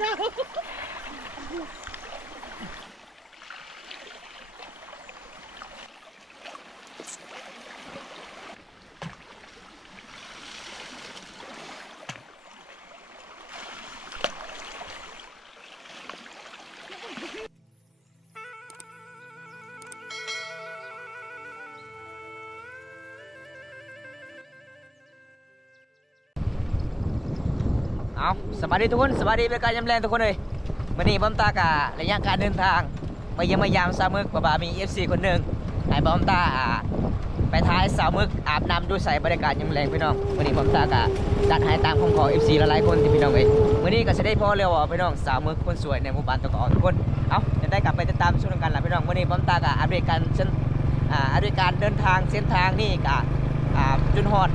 เจ้าเอาสวัสดีทุกคนสวัสดีเป็นการยำแรงทุกคนเลยวันนี้บอมตากะระยะการเดินทางมาเยี่ยมมายามสาวมึกบามีFC คนหนึ่งให้บอมตาไปท้ายสาวมึกอาบน้ำด้วยใส่บรรยากาศยำแรงพี่น้องวันนี้บอมตากะจัดให้ตามคำขอ FC หลายๆคนที่พี่น้องเลยวันนี้ก็จะได้พ่อเร็วพี่น้องสาวมึกคนสวยในหมู่บ้านตะกอทุกคนเอาจะได้กลับไปติดตามชมกันละพี่น้องวันนี้บอมตากะอัปเดตการอัปเดตการเดินทางเส้นทางนี่กะจุนฮอด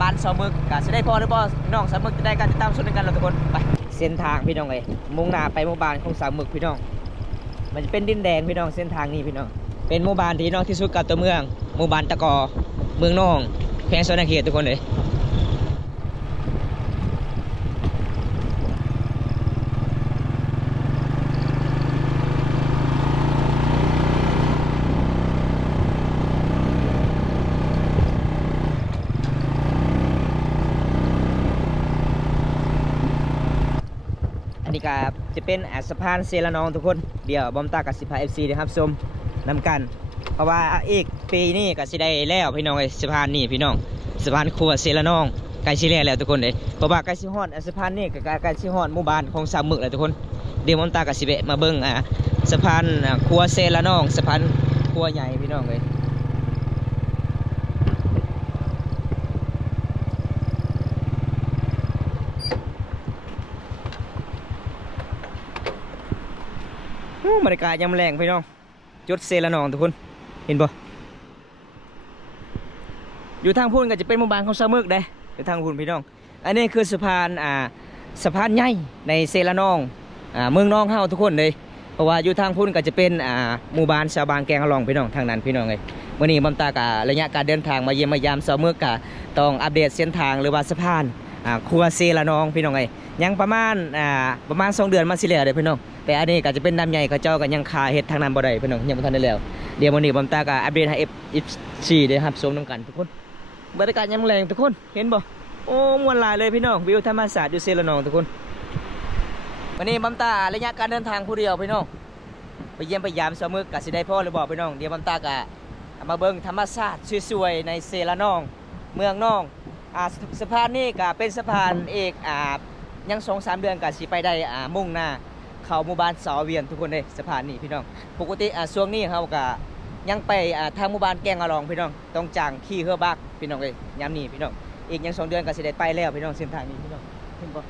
บ้านสาวมึกก็จะได้พอหรือบ่น้องสาวมึกจะได้การติดตามชมกันเราทุกคนไปเส้นทางพี่น้องเลยมุ่งหน้าไปหมู่บ้านของสาวมึกพี่น้องมันจะเป็นดินแดงพี่น้องเส้นทางนี้พี่น้องเป็นหมู่บ้านที่น้องที่สุดกับตัวเมืองหมู่บ้านตะกอเมืองน้องแพงโซนเขตทุกคนเลยอันนี้ก็จะเป็นสะพานเซละนองทุกคนเดี๋ยวบอมตากับสิพาFCนะครับชมนำกันเพราะว่าอีกปีนี้ก็สิได้แล้วพี่น้องสะพานนี่พี่น้องสะพานครัวเซละนองใกล้สิแล้วทุกคนเลยเพราะว่าใกล้สิฮอดสะพานนี่ก็ใกล้สิฮอดหมู่บ้านของสามมึกแล้วทุกคนเดี๋ยวบอมตากับสิเบะมาเบิ่งสะพานครัวเซละนองสะพานครัวใหญ่พี่น้องเลยบรรยากาศยามแรงพี่น้องจุดเซละนองทุกคนเห็นบ่อยู่ทางพุ่นก็จะเป็นหมู่บ้านของสาวมึกได้อยู่ทางพุ่นพี่น้องอันนี้คือสะพานสะพานใหญ่ในเซละนองเมืองน้องเฮาทุกคนเลยเพราะว่าอยู่ทางพุ่นก็จะเป็นหมู่บ้านชาวบางแกงฮะลองพี่น้องทางนั้นพี่น้องเลยวันนี้บอมตากะระยะการเดินทางมาเยี่ยมมายามสาวมึกกะต้องอัปเดตเส้นทางหรือว่าสะพานครัวเซละนองพี่น้องเลยยังประมาณ2 เดือนมาสิแล้วเด้อพี่น้องแต่อันนี้ก็จะเป็นน้ำใหญ่เขาเจ้ากันยังคาเห็ดทางนั้นบ่ได้พี่น้องยังบ่ทันได้แล้วเดี๋ยววันนี้บอมตากะอัปเดตให้ F4 ได้ครับชมน้ำกันทุกคนบรรยากาศยามแรงทุกคนเห็นบ่โอ้มวนหลายเลยพี่น้องวิวธรรมศาสตร์อยู่เซละนองทุกคนวันนี้บอมตาระยะการเดินทางผู้เดียวพี่น้องไปเยี่ยมไปยามสาวมึกกะสิได้พ่อหรือบ่พี่น้องเดี๋ยวบอมตากะมาเบิ่งธรรมศาสตร์สวยๆในเซละนองเมืองน้องสะพานนี้ก็เป็นสะพานเอกยัง 2-3 เดือนก็สิไปได้มุ่งหน้าเข้าหมู่บ้านสาวเวียนทุกคนเลยสะพานนี้พี่น้องปกติช่วงนี้เขาก็ยังไปทางหมู่บ้านแกงอะลองพี่น้องต้องจ้างขี่เรือบักพี่น้องเลยยามนี้พี่น้องอีกยัง2 เดือนก็สิได้ไปแล้วพี่น้องเส้นทางนี้พี่น้องเห็นบ่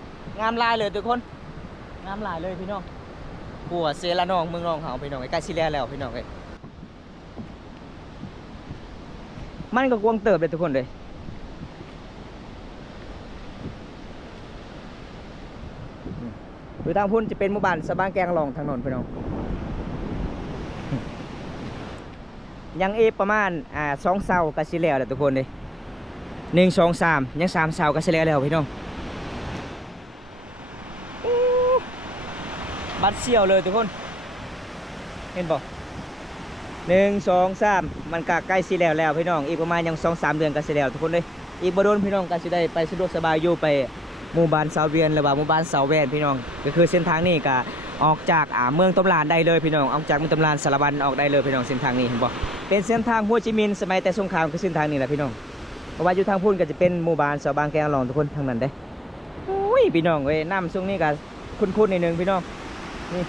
งามลายเลยทุกคนงามลายเลยพี่น้องหัวเซละนองเมืองน้องเฮาพี่น้องใกล้สิแล้วพี่น้องเลยมันก็กวางเติบเลยทุกคนเลยอยู่ทางพุ่นจะเป็นหมู่บ้านสะบางแกงลองทางนนพี่น้องยังประมาณ2 เสาก็สิแล้วแหละทุกคนเลย1 2 3ยัง3 เสาก็สิแล้วพี่น้องบัดเสี่ยวเลยทุกคนเห็นบ่1 2 3มันก็ใกล้สิแล้วพี่น้องอีกประมาณยัง 2-3 เดือนก็สิแล้วทุกคนเลยอีกบ่โดนพี่น้องก็สิได้ไปสะดวกสบายอยู่ไปหมู่บ้านสาวเวียนหรือว่าหมู่บ้านสาวแวนพี่น้องก็คือเส้นทางนี้ก็ออกจากเมืองตำลานได้เลยพี่น้องออกจากเมืองตำลานสารบัญออกได้เลยพี่น้องเส้นทางนี้เห็นบ่เป็นเส้นทางโฮจิมินห์สมัยแต่สงครามคือเส้นทางนี้แหละพี่น้องเพราะว่าอยู่ทางพุ่นก็จะเป็นหมู่บ้านสาวบางแกงลองทุกคนทางนั้นได้อุ้ยพี่น้องเว้ยน้ำช่วงนี้ก็คุ้นๆนิดนึงพี่น้องนี่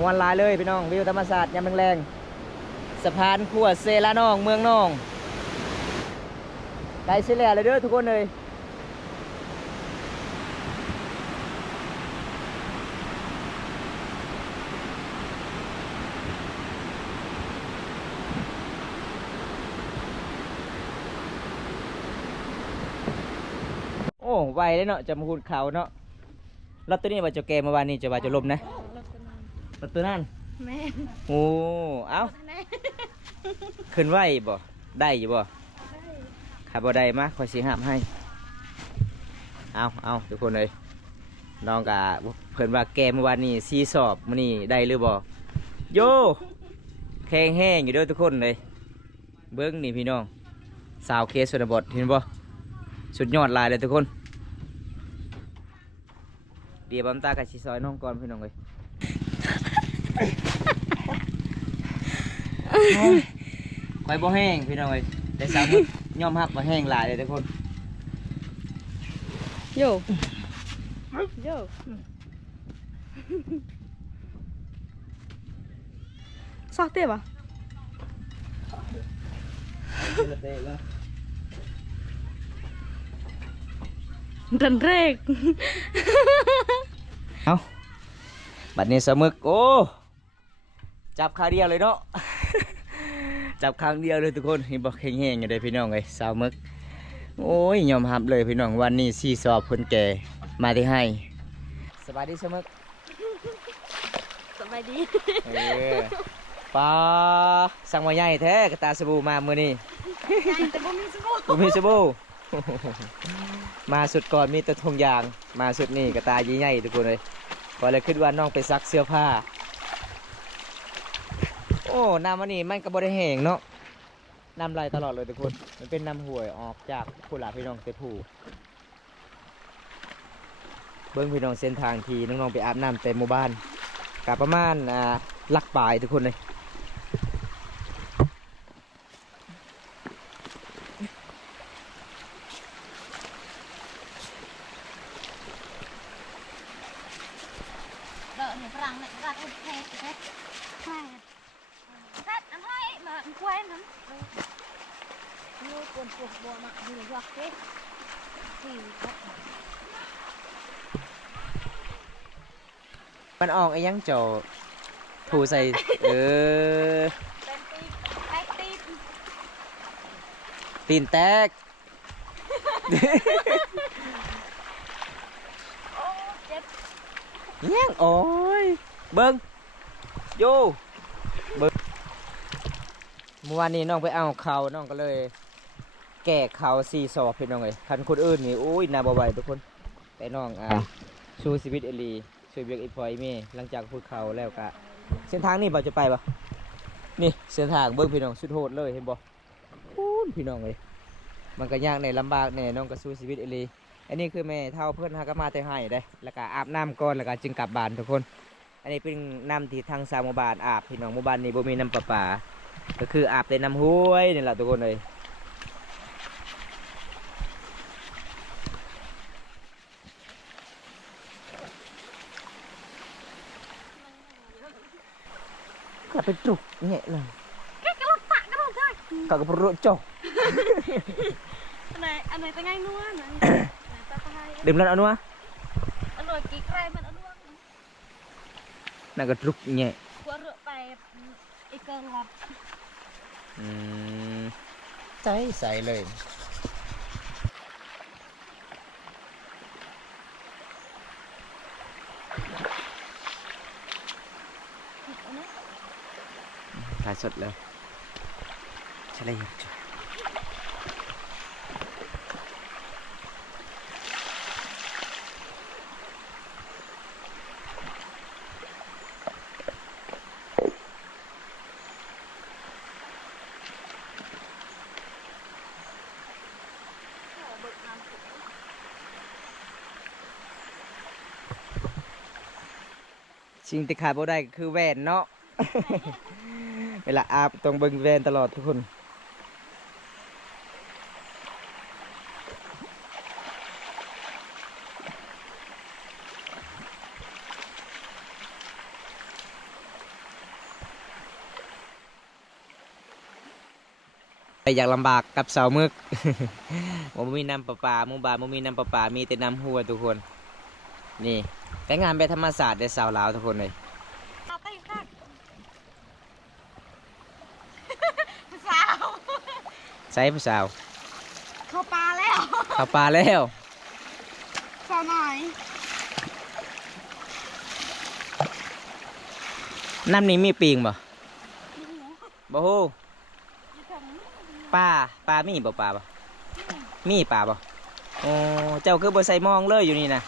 มวนหลายเลยพี่น้องวิวธรรมศาสตร์ยามแรงๆสะพานครัวเซละนองเมืองน้องไกลสิแล้วเลยเด้อทุกคนเลยโอ้ไวเลยเนาะจะมาพูดเขาเนาะรถตัวนี้ว่าจะแกมาวันนี้จะว่าจะลมนะรถตัวนั้น แม่น โอ้เอ้า แน่ ขึ้นไหวบ่ได้อยู่บ่ขับบ่ได้มาคอยสิห้ามให้เอาทุกคนเลยน้องกะเพิ่นว่าแกเมื่อวานนี้ซีสอบมื้อนี้ได้หรือบ่โยแข็งแห้งอยู่เด้อทุกคนเลยเบิ้งนี่พี่น้องสาวเคสชนบทเห็นบ่สุดยอดหลายเลยทุกคนเดี๋ยวบำตากับชิซอยน้องก่อนพี่น้องเลยไปบ่แห้งพี่น้องเลยแต่สาวมึกยอมรับบ่แห้งหลายเลยทุกคน โยโยซอกเตะปะดันเรก เอาบัดนี้สาวมึกโอ้จับคาเดียวเลยเนาะ จับครั้งเดียวเลยทุกคนเห็นบอกแห้งๆอยู่เลยพี่น้องเลยสาวมึกโอ้ยยอมรับเลยพี่น้องวันนี้ซีสอบคนแก่มาที่ให้สบายดีสาวมึก สบายดี เออปลาสั่งมาใหญ่แท้กระตาสบู่มามื้อนี้ แต่บ่มีสบู่ บ่มีสบู่ มาสุดก่อนมีแต่ทงยางมาสุดนี่กระตาใหญ่ๆทุกคนเลยก็เลยคิดว่าน้องไปซักเสื้อผ้าโอ้น้ำมันนี่มันก็บ่ได้แห้งเนาะน้ำไหลตลอดเลยทุกคนมันเป็นน้ำห่วยออกจากผู้หลาพี่น้องเตผู้เบิ้งพี่น้องเส้นทางที่น้องๆไปอาบน้ำเต็มหมู่บ้านกับประมาณลักปลายทุกคนเลย เดินฝรั่งเนี่ยก็ต้องแพ้แพ้แพ้แพ้อันให้มาอันกล้วยนั้นนี่กวนปวดบัวมาดูหยอกเด็กสี่ครับ มันออกไอ้ยังเจาถูใส่เเออป็นตีไอ้ตี ตีนแตก โอ้เจ็บ ยังโอ้ยเบิ้งโยเบิ้งเมื่อวานนี้น้องไปเอาเขาน้องก็เลยแก่เขาซีสอบพี่น้องเลยคันคนอื่นนี่โอ้ยน่าบ่ไหวทุกคนแต่น้องสู้ชีวิตเอลีช่วยเบียกอีพอยเม่หลังจากพูดเขาแล้วกะเส้นทางนี่บ่จะไปบ่นี่เส้นทางเบิ้งพี่น้องสุดโหดเลยเห็นบ่พูนพี่น้องเลยมันก็ยากในลำบากในน้องก็สู้ชีวิตเอลีอันนี้คือแม่เท่าเพื่อนหาก็มาแต่ให้ได้แล้วก็อาบน้ำก่อนแล้วก็จึงกลับบ้านทุกคน อันนี้เป็นน้ำที่ทางสามหมู่บ้านอาบพี่น้องหมู่บ้านนี้บ่มีน้ำประปาก็คืออาบแต่น้ำห้วยนี่แหละทุกคนเลยก็เป็นจุกเงี้ยเลย แค่กระโดดปะกระโดดได้ ก็กระโดดจก อันไหนตะไงนัวนะตะไง ดื่มแล้วเอานัว อันไหนกี่ไกรมันอันนู้น นั่นก็จุกเงี้ย หัวเรือไปอีกเกินครับ อืมใส่ใส่เลยถ่ายสดเลยใช่เลยจ้ะสิ่งที่ขาดบ่ได้ก็คือแว่นเนาะ เวลาอาบต้องเบิ่งแว่นตลอดทุกคนอยากลำบากกับสาวมึก บ่มีน้ำประปาหมู่บ้านบ่มีน้ำประปามีแต่น้ำหัวทุกคนนี่แต่งานแบบธรรมศาสตร์ได้สาวลาวทุกคนเลย เอาไปค่ะสาว ใส่ผู้สาว เข้าปลาแล้ว เข้าป่าแล้ว สาวหน่อย น้ำนี้มีปิงบ่ นี่เนาะ บ่ฮู้ อยู่ตรงนี้ ปลามีบ่ปลาบ่มีปลาบ่โอ้เจ้าคือบ่ใส่หมองเลยอยู่นี่นะ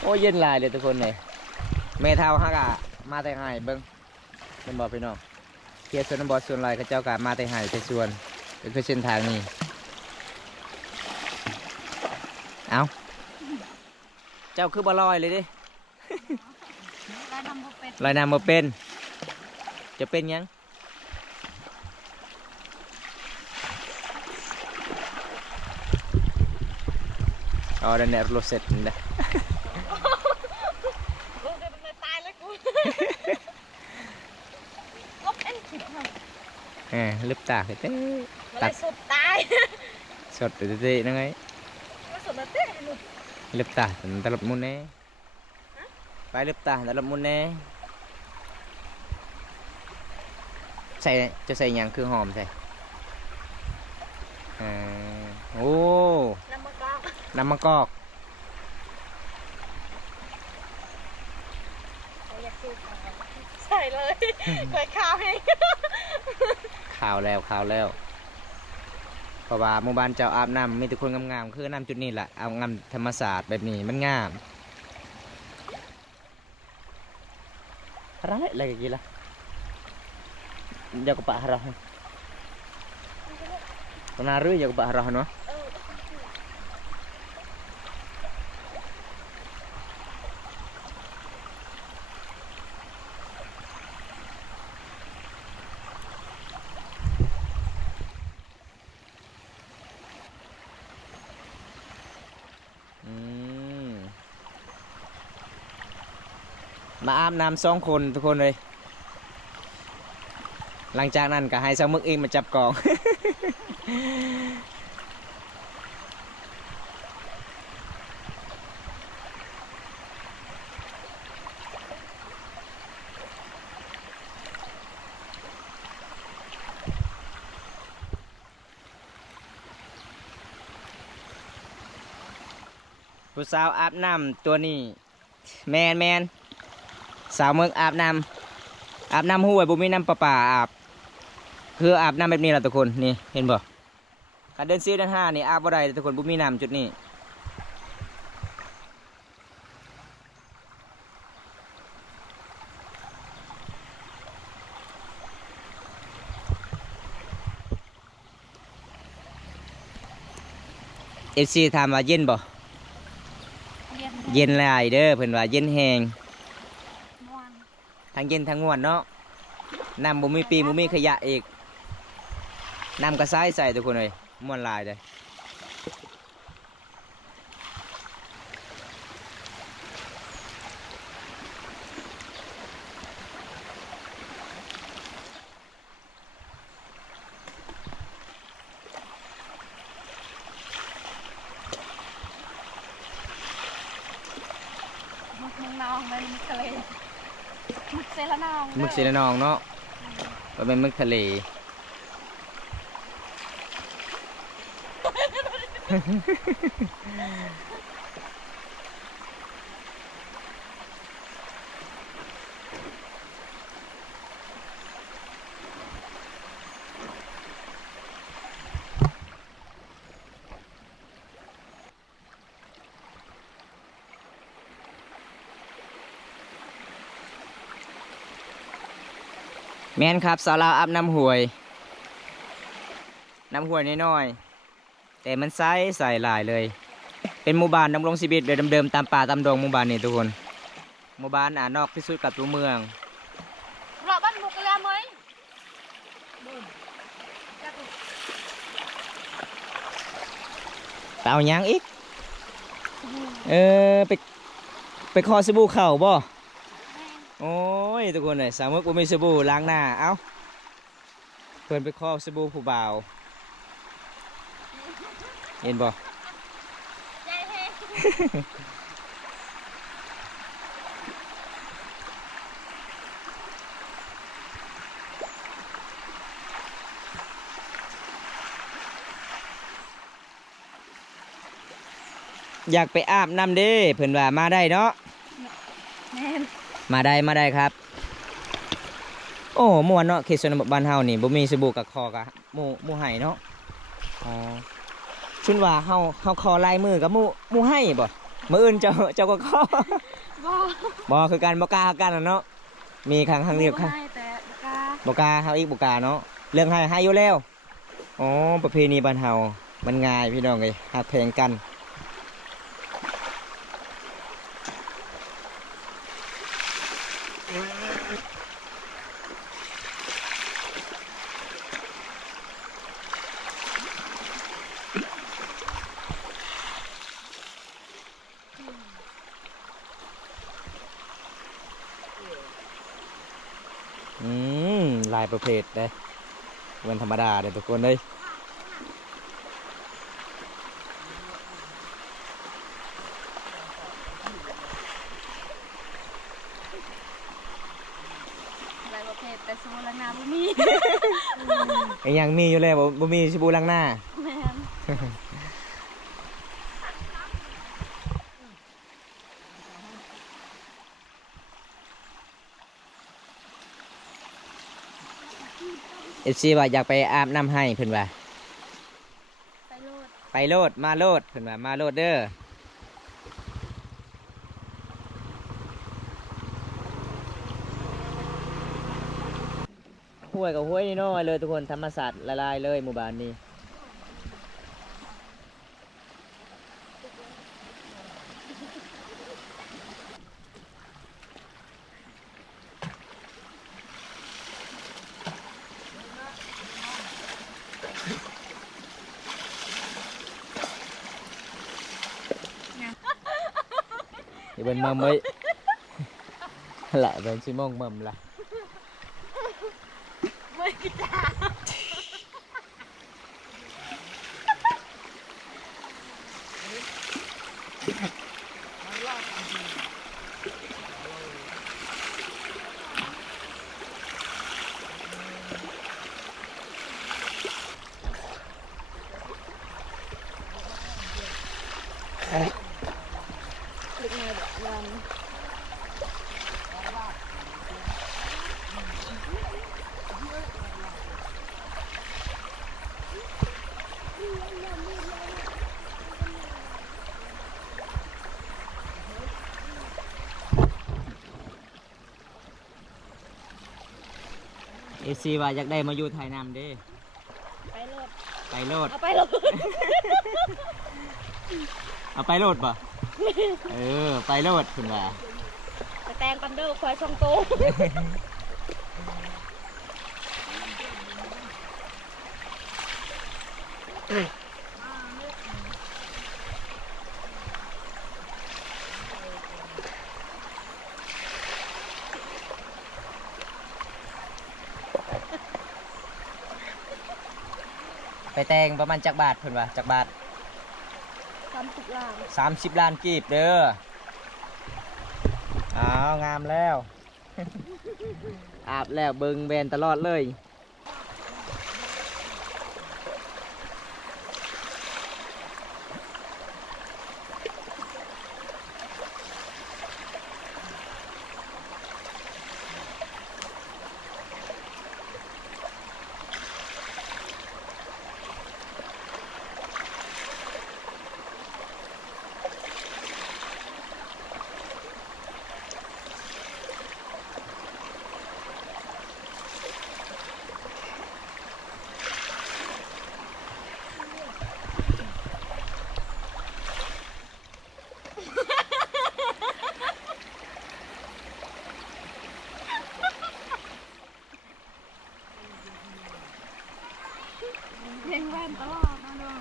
โอ้เย็นหลายเลยทุกคนเลยแม่เท่าฮักอะมาแต่หายเบิ้งเป็นบอกพี่น้องเกียร์ส่วนบอส่วนไรเขาเจ้ากะมาแต่หายแต่ส่วนก็คือเส้นทางนี้เอาเจ้าคือบ่ลอยเลยดิ ได้นำบุเป็ด ลอยน้ำมาเป็นจะเป็นหยังอ๋อเดี๋ยวเนี่ยรถเสร็จนี่นะ กูจะเป็นตายแล้วกูกบเอ็นขิดเหรอ ลึบตาเต้ อะไรสุดตาย สดเต้นั่งไง ก็สุดมาเต้นหนู ลึบตาตลบมุนแน่ไปลึบตาตลบมุนแน่ใส่จะใส่หยังคือหอมใส่โอ้ น้ำมันก็ น้ำมะกอก อยากซื้อใส่เลยเคยข้าวให้ ข่าวแล้วเพราะว่าหมู่บ้านเจ้าอาบน้ำมีแต่คนงามๆคือน้ำจุดนี้แหละเอางามธรรมศาสตร์แบบนี้มันงามอะไรกี่ละjaga Pak Harah penaruh jaga Pak Harah no มาอาบน้ำ2 คนทุกคนเลยหลังจากนั้นก็ให้สาวมึกเองมาจับกอง ผู้สาวอาบน้ำตัวนี้แมนสาวมึกอาบน้ำห้วยบุมีน้ำประปาอาบคืออาบน้ำแบบนี้แหละทุกคนนี่เห็นบ่การเดินซีเดิน5นี่อาบบ่ได้ทุกคนบุมีน้ำจุดนี้FC ถามว่าเย็นบ่ เย็นหลายเด้อเพิ่นว่าเย็นแหง ม่วน ทั้งเย็นทั้งง่วนเนาะน้ำบ่มีปีบ่มีขยะอีกน้ำก็ใส่ทุกคนเลยม่วนหลายเลยมึกมึงนองเลยมึกทะเลมึกเซละนอง มึกสีละนองเนาะก็เป็นมึกทะเล แม่นครับสาวลาวอาบน้ำห้วยน้อยๆแต่มันใสหลายเลย เป็นหมู่บ้านดำรงชีวิตแบบเดิมๆตามป่าตามดงหมู่บ้านนี่ทุกคนหมู่บ้านนอกที่สุดกับตัวเมือง เราบ้านมุกกันแล้วไหม ไปเอาหยังอีกไปคอสบู่เข่าบ่โอ้ยทุกคนเลยสามมึกบ่มีสบู่ล้างหน้าเอ้าเพิ่นไปคอสบู่ผู้บ่าวเห็นบ่ ใหญ่เฮ ม อยากไปอาบน้ำเด้เพิ่นว่ามาได้เนาะ แม่น มาได้ครับโอ้ม่วนเนาะเขตชนบทบ้านเฮานี่บ่มีสบู่กับคอกะหมู่ให้เนาะอ๋อชุนว่าเฮาคอลายมือกับหมู่ให้บ่มื้ออื่นเจ้าก็คอ บ่ บ่คือกันบ่กล้ากันน่ะเนาะมีครั้งเดียวค่ะ ให้แต่กา บ่กล้าเฮาอีกบ่กล้าเนาะเรื่องให้อยู่แล้วอ๋อประเพณีบ้านเฮามันง่ายพี่น้องเอ้ยฮักแพงกันอืหลายประเภทเด้วันธรรมดาเด้ทุกคนเด้ย หลายประเภทแต่สมุนไพรบ่มี ยังมีอยู่เลยบ่มีสบู่ล้างหน้า แม่น FC ว่าอยากไปอาบน้ำให้เพิ่นว่า ไปโลด ไปโลดมาโลดเพิ่นว่ามาโลดเด้อห้วยกับห้วยนี่น้อยเลยทุกคนธรรมศาสตร์ละลายเลยหมู่บ้านนี้thì bên mầm ấy lại bên xi mông mầm là ไม่จ้า ลึกไงแบบวัน FC ว่าอยากได้มาอยู่ไทยนำเด้ ไปโลด ไปโลด เอาไปโลด เอาไปโลดป่ะไปโลดคุณว่า ไปแตงกันเด้อควายช่องโต ไปแต่งประมาณจักบาทคุณว่าจักบาท 30 ล้าน 30 ล้านกีบเด้ออ้าวงามแล้ว อาบแล้วเบิงแบนตลอดเลยเพลงแว่นตลอดนะเด้อ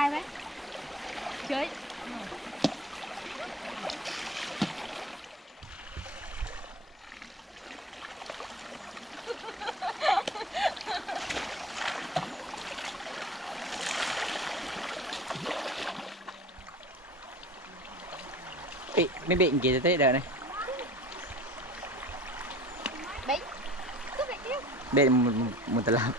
khai đấy chơi ไม่bị gì tới đời này đấy cứ vậy đi bên một tờ làm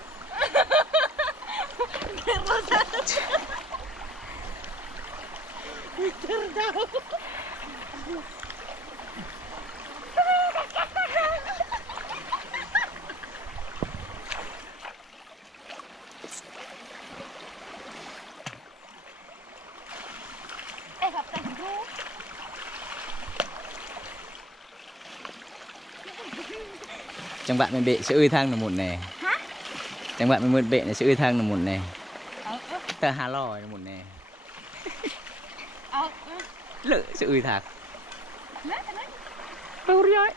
Ê, gặp cảnh thu chẳng bạn mình bị sẽ ươi thang là một nè hả chẳng bạn mình muốn bị là sẽ ươi thang là một nè ờ ta hà lò là một nè ờ lự sẽ ươi thạc đấy đâu rồi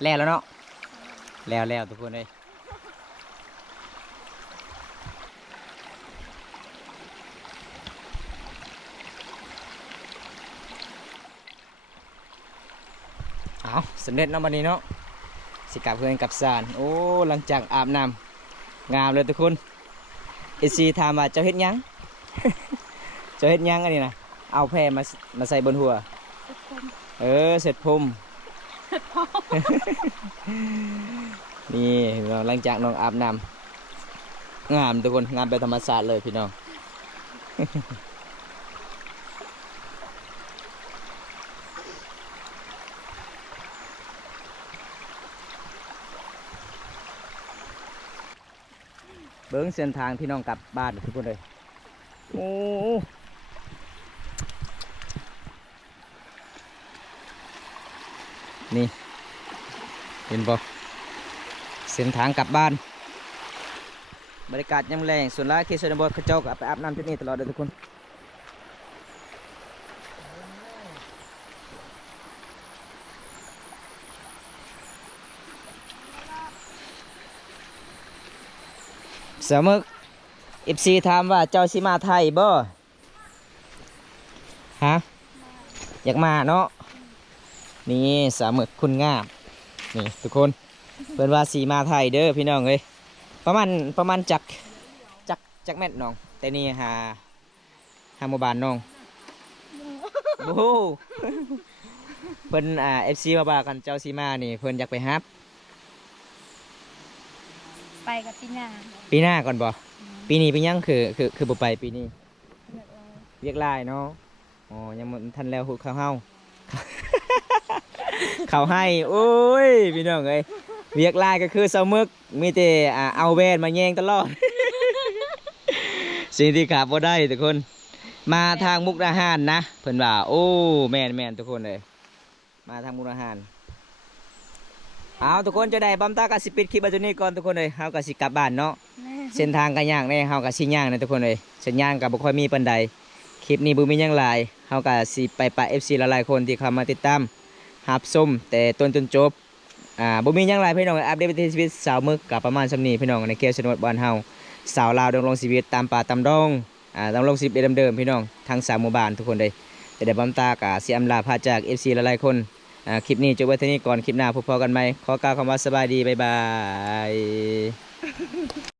leoแล้วเนาะแล้วทุกคนเลยเอาสำเร็จเนาะวันนี้เนาะสิกลับเพื่อนกับซานโอ้หลังจากอาบน้ำงามเลยทุกคนเอซีถามว่าเจ้าเฮ็ดหยัง เจ้าเฮ็ดหยังอันนี้นะเอาแพรมาใส่บนหัวเสร็จผม นี่เราหลังจากน้องอาบน้ำงามทุกคนงามแบบธรรมชาติเลยพี่น้อง เบิ้งเส้นทางที่น้องกลับบ้านทุกคนเลยโอ้นี่เห็นบ่เส้นทางกลับบ้านบรรยากาศยามแรงส่วนหลายที่ชนบทเขาเจ้าก็ไปอาบน้ำที่นี่ตลอดเลยทุกคนสมึกFC ถามว่าเจ้าสิมาไทยบ่ฮะอยากมาเนาะนี่สมึกคุณงามนี่ทุกคนเพิ่นว่าสีมาไทยเด้อพี่น้องเอ้ยประมาณจักแม่นน้องแต่นี่หาหมู่บ้านน้องโอ้โหเพิ่นFC มาว่ากันเจ้าสีมานี่เพิ่นอยากไปฮับ ไปกับปีหน้า ปีหน้าก่อนบ่ปีนี้เป็นยังคือบ่ไปปีนี้เรียกลายเนาะอ๋อยังบ่ทันแล้วหุดข้าวเฮา เขาให้โอ้ยพี่น้องเอ้ยเรียกลายก็คือเสมึกมีแต่เอาแวนมาแยงตลอด สิ่งที่ขาดบ่ได้ทุกคนมาทางมุกดาหารนะเพิ่นว่าโอ้แม่นทุกคนเลยมาทางมุกดาหารเอาทุกคนจะได้บำตากะสิปิดคลิปไว้ตัวนี้ก่อนทุกคนเลยเฮากะสิกลับบ้านเนาะเส้นทางก็ยากแน่เฮากะสิย่างนะทุกคนเลยสัญญาณก็บ่ค่อยมีปานใดคลิปนี้บ่มีหยังหลายเฮากะสิไปปะ FC หลายๆคนที่เข้ามาติดตามรับชมแต่ต้นจนจบบ่มีหยังหลายพี่น้องอัปเดตวิถีชีวิตสาวมึกก็ประมาณส่ำนี้พี่น้องในเขตชนบทบ้านเฮาสาวลาวดำรงชีวิตตามป่าตามดงดำรงชีวิตเดิมๆพี่น้องทั้ง3หมู่บ้านทุกคนเลยแต่เดี๋ยวบำตากะสิอำลาพาจาก FC หลายๆคนคลิปนี้จบไว้เท่านี้ก่อนคลิปหน้าพบกันใหม่ขอกล่าวคำว่าสบายดีบ๊ายบาย